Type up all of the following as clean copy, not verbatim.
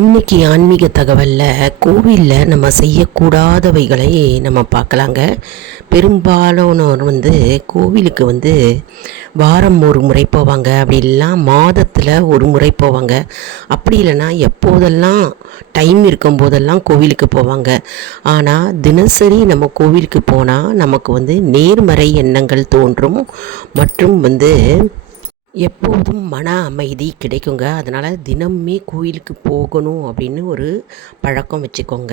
இன்னைக்கு ஆன்மீக தகவலில் கோவிலில் நம்ம செய்யக்கூடாதவைகளை நம்ம பார்க்கலாங்க. பெரும்பாலானோர் கோவிலுக்கு வாரம் ஒரு முறை போவாங்க, அப்படி இல்லைன்னா மாதத்தில் ஒரு முறை போவாங்க, அப்படி இல்லைன்னா எப்போதெல்லாம் டைம் இருக்கும்போதெல்லாம் கோவிலுக்கு போவாங்க. ஆனால் தினசரி நம்ம கோவிலுக்கு போனால் நமக்கு நேர்மறை எண்ணங்கள் தோன்றும் மற்றும் எப்போதும் மன அமைதி கிடைக்குங்க. அதனால் தினமுமே கோயிலுக்கு போகணும் அப்படின்னு ஒரு பழக்கம் வச்சுக்கோங்க.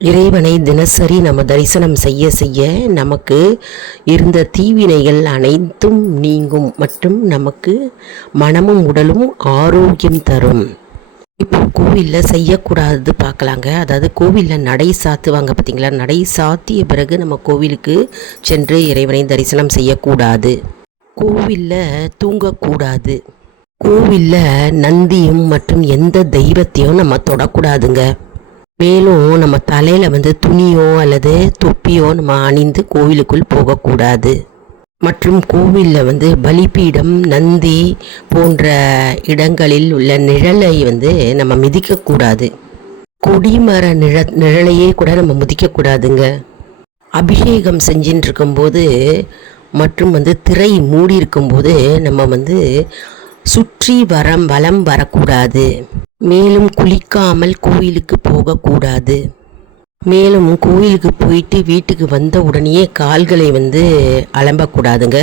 இறைவனை தினசரி நம்ம தரிசனம் செய்ய செய்ய நமக்கு இருந்த தீவினைகள் அனைத்தும் நீங்கும் மற்றும் நமக்கு மனமும் உடலும் ஆரோக்கியம் தரும். இப்போ கோவிலில் செய்யக்கூடாது பார்க்கலாங்க. அதாவது கோவிலில் நடை சாத்துவாங்க பார்த்தீங்களா, நடை சாத்திய பிறகு நம்ம கோவிலுக்கு சென்று இறைவனை தரிசனம் செய்யக்கூடாது. கோவிலில் தூங்கக்கூடாது. கோவிலில் நந்தியும் மற்றும் எந்த தெய்வத்தையும் நம்ம தொடக்கூடாதுங்க. மேலும் நம்ம தலையில் துணியோ அல்லது தொப்பியோ நம்ம அணிந்து கோவிலுக்குள் போகக்கூடாது. மற்றும் கோவிலில் பலிபீடம், நந்தி போன்ற இடங்களில் உள்ள நிழலை நம்ம மிதிக்கக்கூடாது. கொடிமர நிழலையே கூட நம்ம மிதிக்கக்கூடாதுங்க. அபிஷேகம் செஞ்சுட்டு இருக்கும்போது மற்றும் திரை மூடி இருக்கும்போது நம்ம சுற்றி வலம் வரக்கூடாது. மேலும் குளிக்காமல் கோயிலுக்கு போகக்கூடாது. மேலும் கோயிலுக்கு போயிட்டு வீட்டுக்கு வந்த உடனே கால்களை அலம்பக்கூடாதுங்க.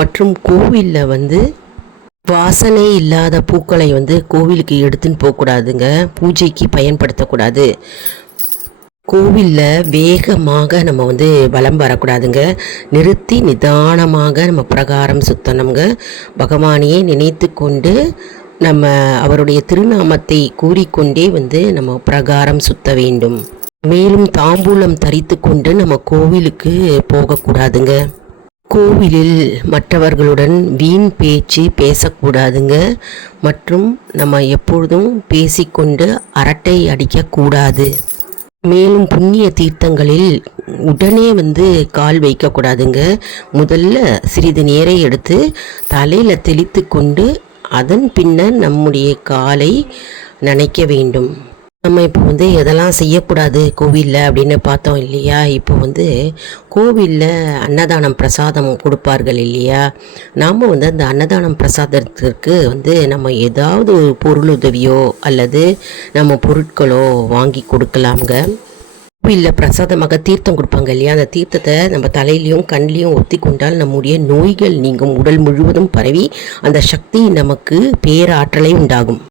மற்றும் கோவிலில் வாசனை இல்லாத பூக்களை கோவிலுக்கு எடுத்துன்னு போகக்கூடாதுங்க. பூஜைக்கு பயன்படுத்தக்கூடாது. கோவிலில் வேகமாக நம்ம வலம் வரக்கூடாதுங்க. நிறுத்தி நிதானமாக நம்ம பிரகாரம் சுத்தணுங்க. பகவானையே நினைத்து கொண்டு நம்ம அவருடைய திருநாமத்தை கூறிக்கொண்டே நம்ம பிரகாரம் சுத்த வேண்டும். மேலும் தாம்பூலம் தரித்து கொண்டு நம்ம கோவிலுக்கு போகக்கூடாதுங்க. கோவிலில் மற்றவர்களுடன் வீண் பேச்சு பேசக்கூடாதுங்க. மற்றும் நம்ம எப்பொழுதும் பேசிக்கொண்டு அரட்டை அடிக்கக்கூடாது. மேலும் புண்ணிய தீர்த்தங்களில் உடனே கால் வைக்கக்கூடாதுங்க. முதல்ல சிறிது நேரை எடுத்து தலையில் தெளித்து கொண்டு அதன் பின்னர் நம்முடைய காலை நனைக்க வேண்டும். நம்ம இப்போ எதெல்லாம் செய்யக்கூடாது கோவிலில் அப்படின்னு பார்த்தோம் இல்லையா. இப்போ கோவிலில் அன்னதானம் பிரசாதம் கொடுப்பார்கள் இல்லையா. நாம் அந்த அன்னதானம் பிரசாதத்திற்கு நம்ம ஏதாவது ஒரு பொருளுதவியோ அல்லது நம்ம பொருட்களோ வாங்கி கொடுக்கலாம்ங்க. கோவிலில் பிரசாதமாக தீர்த்தம் கொடுப்பாங்க இல்லையா. அந்த தீர்த்தத்தை நம்ம தலையிலையும் கண்ணிலையும் ஒத்தி கொண்டால் நம்முடைய நோய்கள் நீங்கும். உடல் முழுவதும் பரவி அந்த சக்தி நமக்கு பேராற்றலை உண்டாகும்.